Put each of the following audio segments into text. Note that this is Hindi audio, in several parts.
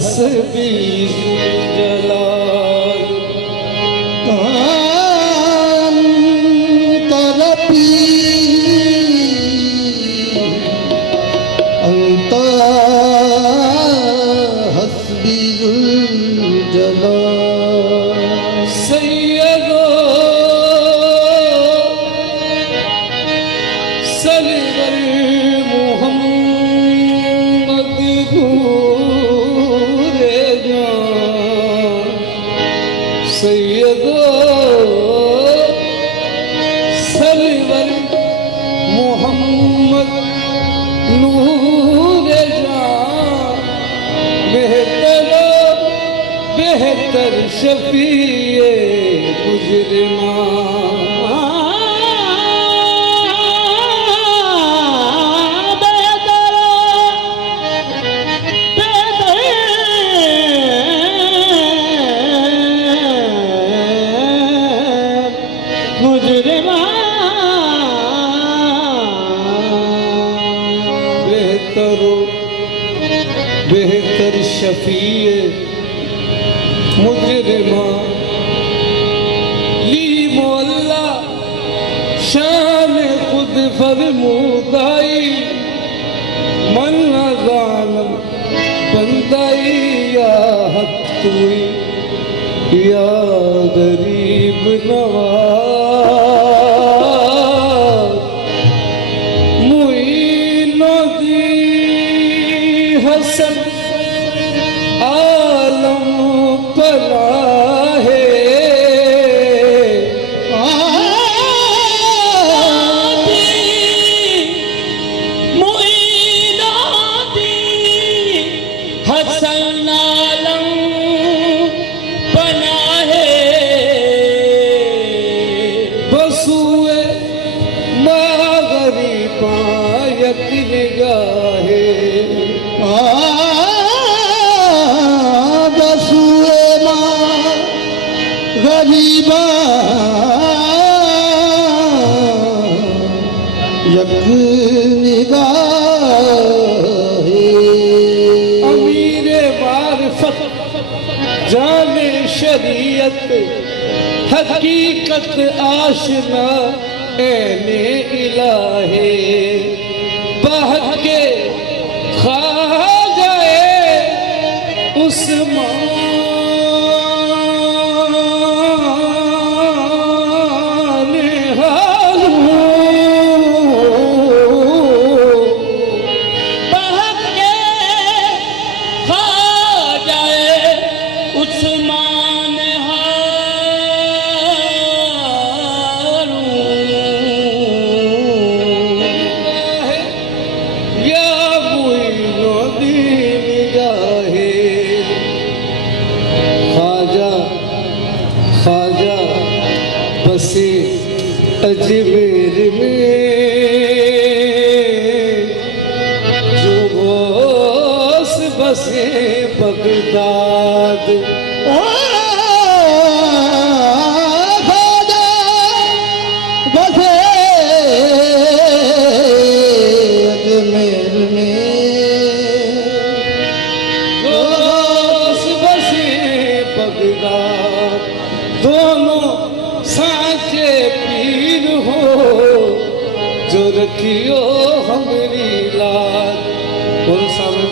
हसबी जलाल तरपी अंत हसबी जलाल सैयदो सरवर मोहम्मद नूरे जान सैयदो सरवर मोहम्मद नूरे जान बेहतर शफीए मुजरिमा बेहतर शफीए मुजरिमा ली मोल्ला शान खुद फरमूदाई मन जालम बंदाई या हक तुई या गरीब नवाज मुईनुद्दीन हसन आलम पला है हसन आलम बना है बसुए मागरी पायक निगाहे बसुए माँ गरीबा यक निगाहे अमीरे मारिफत जाने शरीयत हकीकत आशना ऐने इलाहे बहके खा जाए उस्मान हालू बहके खा जाए उस्मान या मुईनुद्दीन निगाहे ख्वाजा ख्वाजा बसे अजमेर में जो गौस बसे बगदाद बसे अजमेर में गौस बसे बगदाद दोनों साचे पीर हो जो रखियो हमारी लाज। और साहब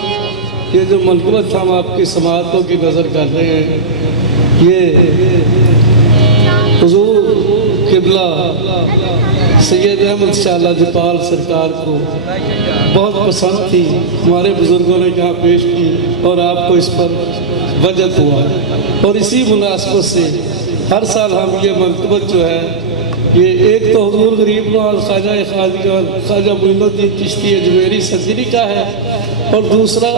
ये जो मनकबत हम आपकी समातों की नज़र कर रहे हैं ये हुजूर किबला सैयद अहमद शाह लाजपाल सरकार को बहुत पसंद थी, हमारे बुज़ुर्गों ने यहाँ पेश की और आपको इस पर वजद हुआ और इसी मुनासबत से हर साल हम ये मनकबत जो है ये एक तो हुजूर गरीब नवाज़ ख्वाजा मुईनुद्दीन चिश्ती अजमेरी सजरी का है और दूसरा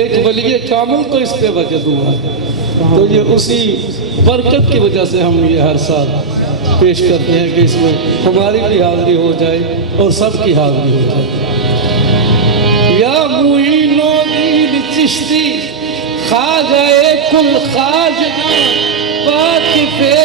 एक वली कामिल को इस पे वजद हुआ है। तो ये उसी बरकत की वजह से हम ये हर साल पेश करते हैं कि इसमें हमारी भी हाज़िरी हो जाए और सबकी हाज़िरी हो जाए। या मुईनुद्दीन चिश्ती ख्वाजाए कुल ख्वाजा वाकिफ़े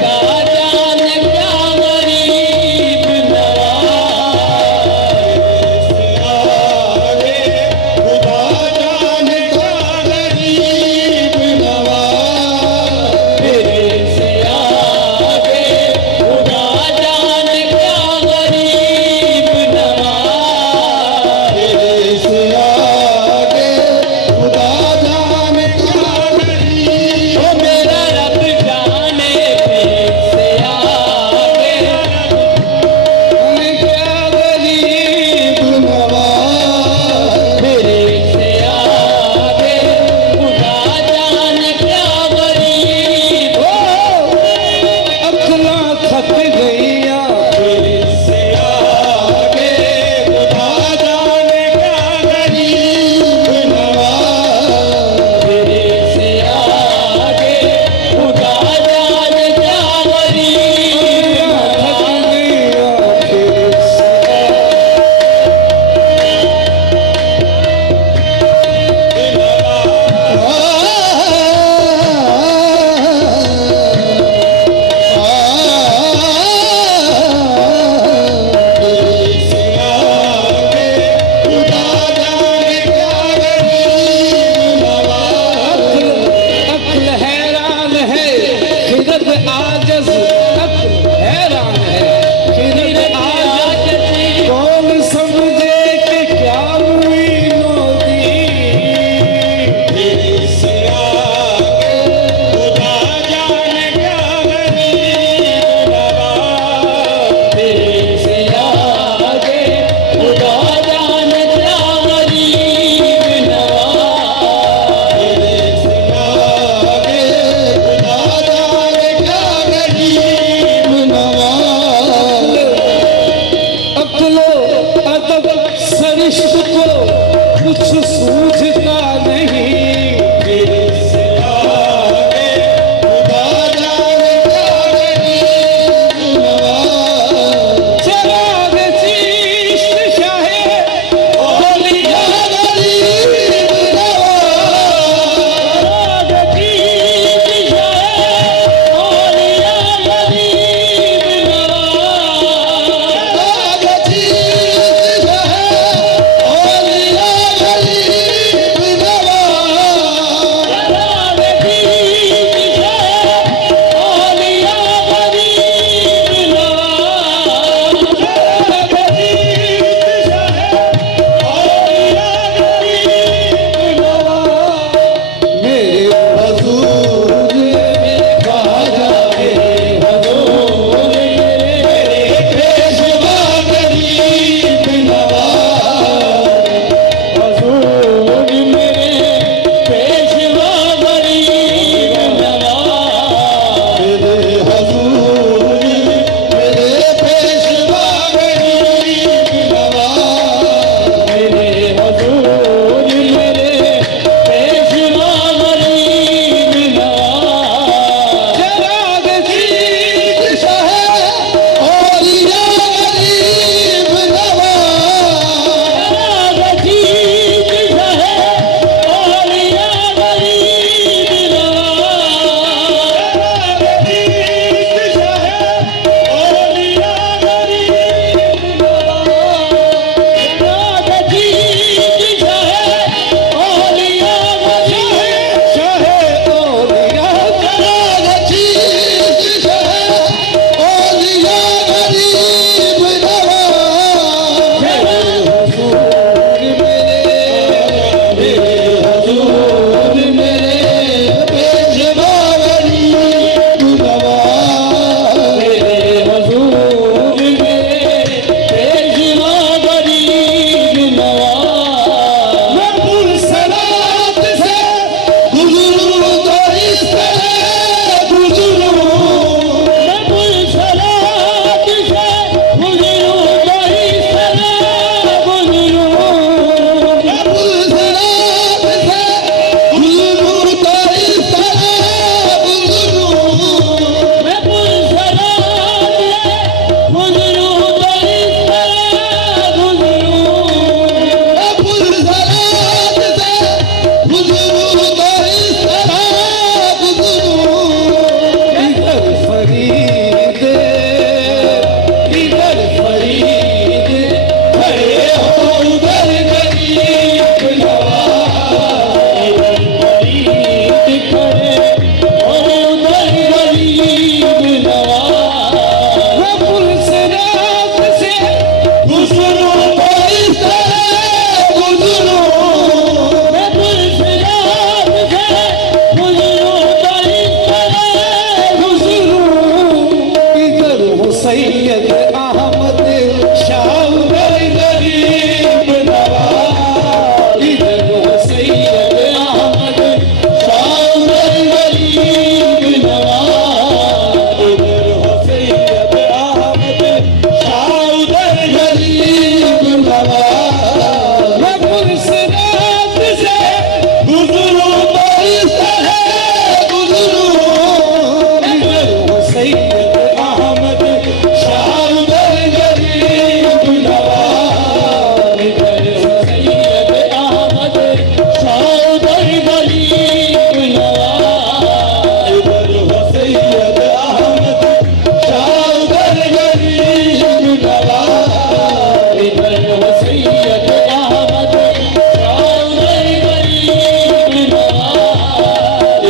का जान क्या गरीब नवाज आगे खुदा जाने का गरीब नवाज तेरे से आगे खुदा जाने क्या गरीब नवाज से आगे खुदा जाने का गरीब ओ मेरा रब जाने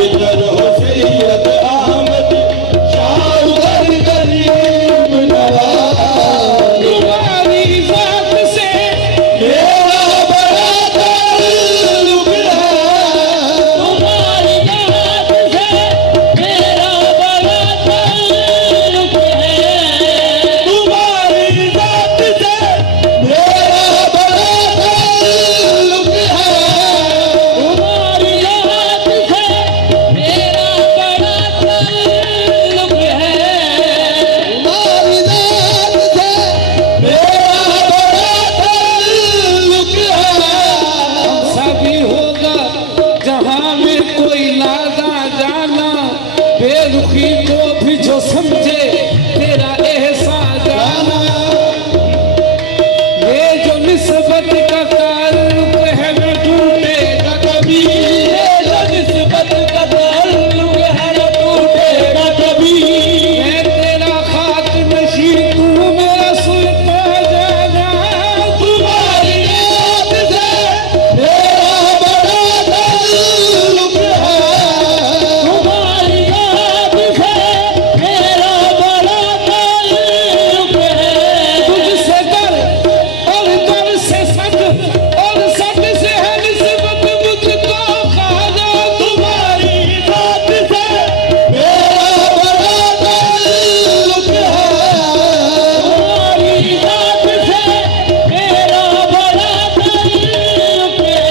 इधर हो सैयद अहमद शाह उधर गरीब नवाज तुम्हारी जात से मेरा बड़ा ताल्लुक है तुम्हारी याद से मेरा बड़ा ताल्लुक है तुम्हारी जात से मेरा बड़ा ताल्लुक है तुम्हारी याद से मेरा बड़ा ताल्लुक है तुम्हारी जात से मेरा बड़ा ताल्लुक है सभी होगा जहां में कोई लादा जाना बेरुखी को भी जो समझे तेरा एहसास जाना ये जो निस्बत का ताल्लुक है न टूटेगा कभी ये जो निस्बत का ताल्लुक है न टूटेगा कभी मैं तेरा खाक नशी तू मेरा सुल्तान जाना तुम्हारी याद से मेरा बड़ा ताल्लुक है तुम्हारी याद से मेरा बड़ा ताल्लुक है तुझसे डर और डर से सट और सट से है निस्बत मुझको खाजा तुम्हारी जात से मेरा बड़ा ताल्लुक है तुम्हारी याद से मेरा बड़ा ताल्लुक है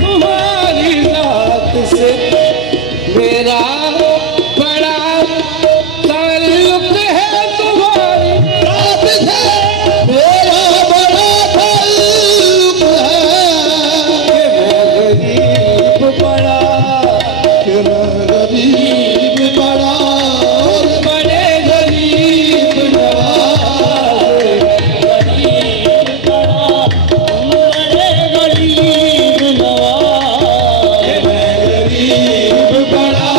तुम्हारी जात से मेरा बड़ा ताल्लुक है तुम्हारी जात से मेरा बड़ा ताल्लुक है कि मैं गरीब बड़ा कि मैं गरीब बड़ा बड़े गरीब नवाज गरीब बड़ा तुम बड़े गरीब नवाज मैं गरीब बड़ा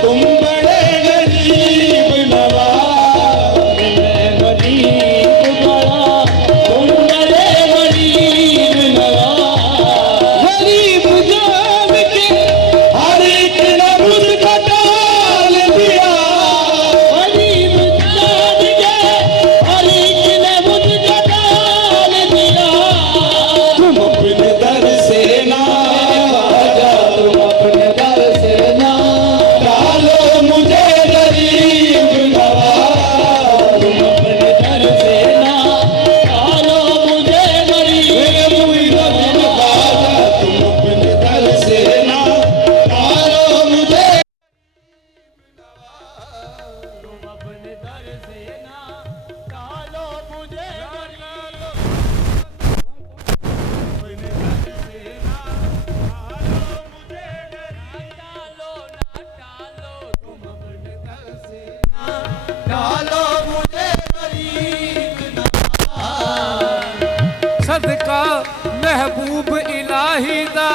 तुम बड़े गरीब नवाज मैं गरीब बड़ा तुम बड़े गरीब नवाज गरीब जान के हर एक ने मुझको डाल दिया गरीब जान के हर एक ने मुझको डाल दिया तुम अपने दर से ना आजा तुम अपने दर से ना डालो मुझे गरीब नवाज तुम अपने दर से ना डालो मुझे गरीब आजा तुम अपने दर से ना डालो मुझे तुम अपने दर से ना डालो मुझे डालो मुझे गरीब सदका महबूब इलाही दा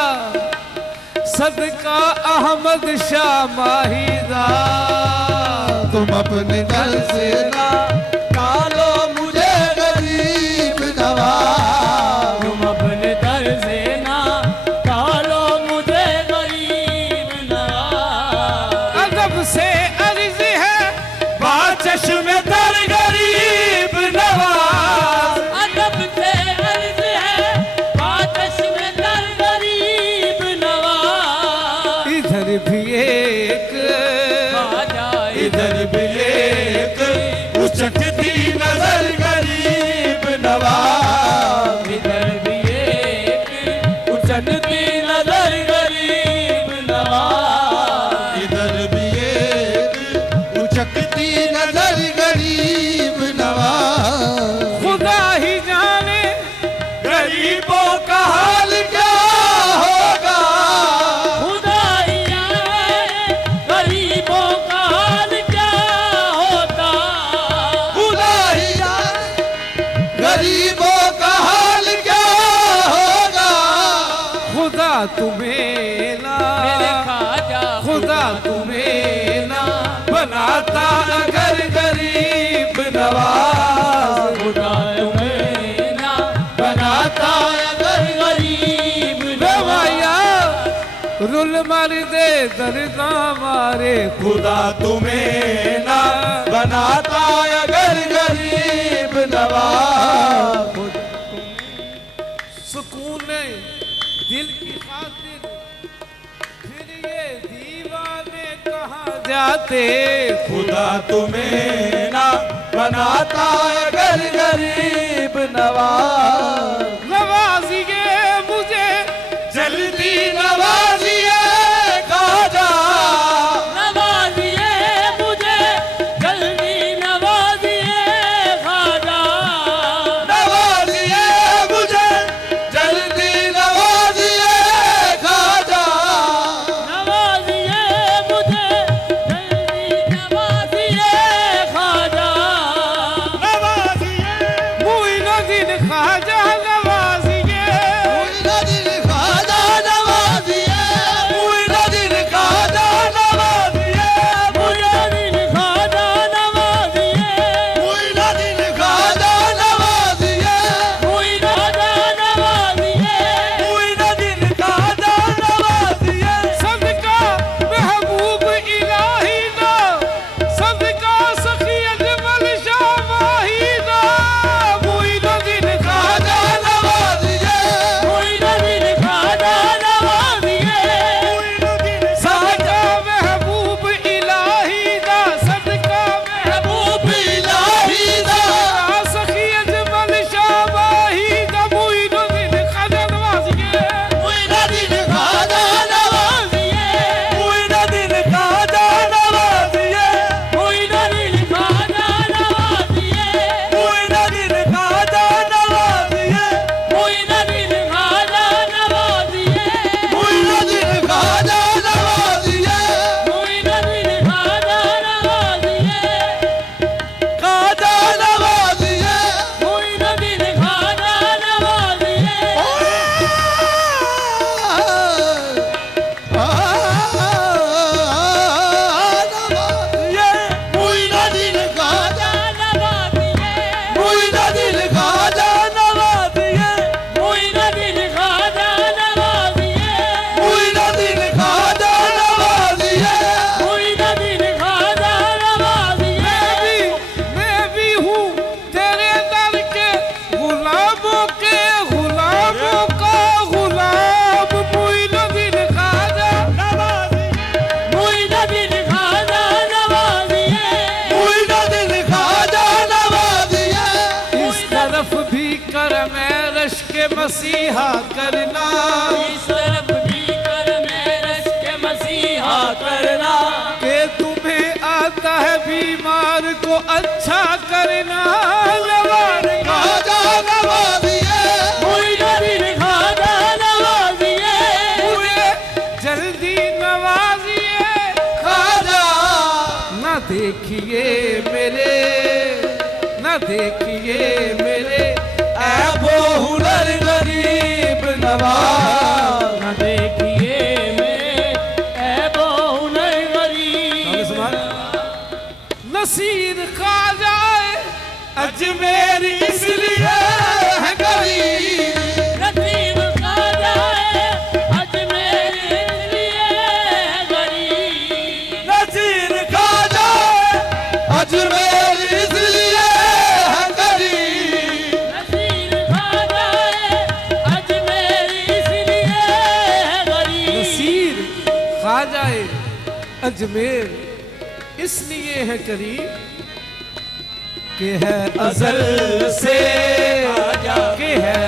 सदका अहमद शाह माही दा तुम अपने दर से ना डालो मुझे गरीब नवाज तुम अपने दर से ना डालो मुझे गरीब नवाज अदब से अर्ज है बाचश में दर गरीब नवाज अदब से अर्ज है बातश में दर गरीब नवाज इधर भी एक आजा इधर भी एक उचकती नजर गरीब नवाज इधर भी एक उचटती नजर गरीब नवाज इधर भी एक उचकती नजर गरीब नवाज खुदा ही जाने गरीबों का हाल क्या होगा खुदा ही जाने गरीबों का हाल क्या होता खुदा ही जाने गरीबों का हाल क्या होगा खुदा तुम्हें ना मेरे खाजा खुदा तुम्हें ना बनाता अगर गरीब नवाज खुदा तुम्हें ना बनाता अगर गरीब रवाया रुल मर्दे दर्दा मारे खुदा तुम्हें ना बनाता अगर गरीब नवाज। सुकून दिल की खातिर फिर ये दीवाने कहाँ जाते। खुदा तुम्हें ना बनाता अगर गरीब नवाज। नवाजिए मुझे जल्दी नवाजिए खाजा, नवाजिए मुझे जल्दी नवाजिए खाजा, नवाजिए मुझे जल्दी नवाजिए खाजा, नवाजिए मुझे जल्दी नवाजिए खाजा, नवाजिए मुइनुद्दीन ख्वाजा नवाजिए। मुइनुद्दीन खाजा नवाजिए, मुइनुद्दीन खाजा नवाजिए, मुइनुद्दीन खाजा नवाजिए, मुइनुद्दीन खाजा नवाजिए, मुइनुद्दीन मुइनुद्दीन खाजा नवाजिए, खाजा नवाजिए। सदका महबूब इलाही दा, सदका सखी अजमल शाह वाहिदा। मुइनुद्दीन ख्वाजा खाजा नवाजिए, मुइनुद्दीन खाजा नवाजिए, मुइनुद्दीन सदका महबूब इलाही दा, सदका महबूब इलाही दा, सखी अजमल शाह वाहिदा। मुइनुद्दीन ख्वाजा नवाजिए। मुइनुद्दीन खाजा नवाजिए, मुइनुद्दीन खाजा नवाजिए, मुइनुद्दीन खाजा नवाजिए, मुइनुद्दीन खाजा नवाजिए, मुइनुद्दीन खाजा नवाजिए, मुइनुद्दीन खाजा नवाजिए, मुइनुद्दीन खाजा नवाजिए, खाजा नवाजिए। मुइनुद्दीन खाजा नवाजिए, मुइनुद्दीन खाजा, नवाजिए, मुइनुद्दीन खाजा नवाजिए, मुइनुद्दीन खाजा नवाजिए, मुइनुद्दीन खाजा नवाजिए। मुइनुद्दीन खाजा नवाजिए, मैं भी हूँ तेरे दर के गुलामों का गुलाम। मुइनुद्दीन ख्वाजा मुइनुद्दीन खाजा नवाजिए, मुइनुद्दीन खाजा नवाजिए। इस तरफ भी करम रश के मसीहा करना। इस तरफ भी कर मेरे के मसीहा करना, के तुम्हें आता है बीमार को अच्छा करना। नवाज खाजा नवाजिए, मुइनुद्दीन खाजा नवाजिए, मुझे जल्दी नवाजिए। खाजा न देखिए मेरे ऐबो हुनर गरीब नवाज। न देखिए मैं ऐबो हुनर गरीब, नसीर ख्वाजा अजमेर इसलिए है गरीब, नसीब खाजा अजमेर इसलिए है गरीब, नसीर खाजा अजमेर इसलिए है गरीब, नसीब खाजा अजमेर इसलिए है गरीब, नसीर ख्वाजा अजमेर इसलिए है करीब कि है अजल से, कि है